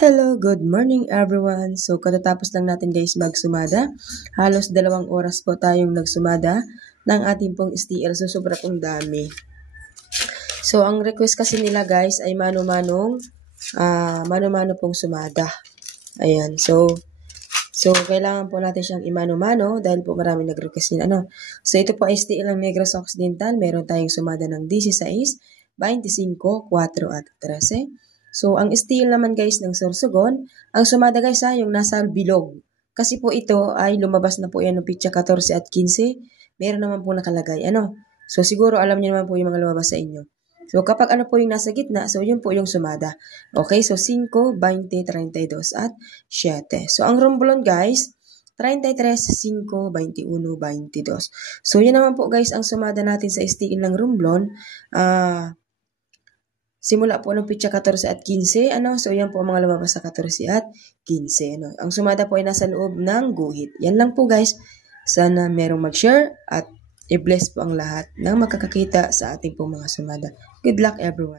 Hello, good morning everyone. So katatapos lang natin guys magsumada. Halos 2 oras po tayong nagsumada ng ating pong STL. So sobra pong dami. So ang request kasi nila guys ay mano-mano pong sumada. Ayan. So kailangan po natin siyang imano-mano dahil po marami nag-request din So ito po ay STL ng Negros Occidental. Meron tayong sumada ng 16, 25, 4 at 13. So, ang steel naman guys ng Sorsogon, ang sumada guys yung nasa bilog. Kasi po ito ay lumabas na po yan ng pitsa 14 at 15. Meron naman po nakalagay. So, siguro alam niyo naman po yung mga lumabas sa inyo. So, kapag po yung nasa gitna, so yun po yung sumada. Okay, so 5, 20, 32 at 7. So, ang romblon guys, 33, 5, 21, 22. So, yun naman po guys ang sumada natin sa steel ng romblon. Simula po ng pitsa 14 at 15, So, yan po ang mga lumabas sa 14 at 15, Ang sumada po ay nasa loob ng guhit. Yan lang po, guys. Sana merong mag-share at i-bless po ang lahat ng makakakita sa ating pong mga sumada. Good luck, everyone.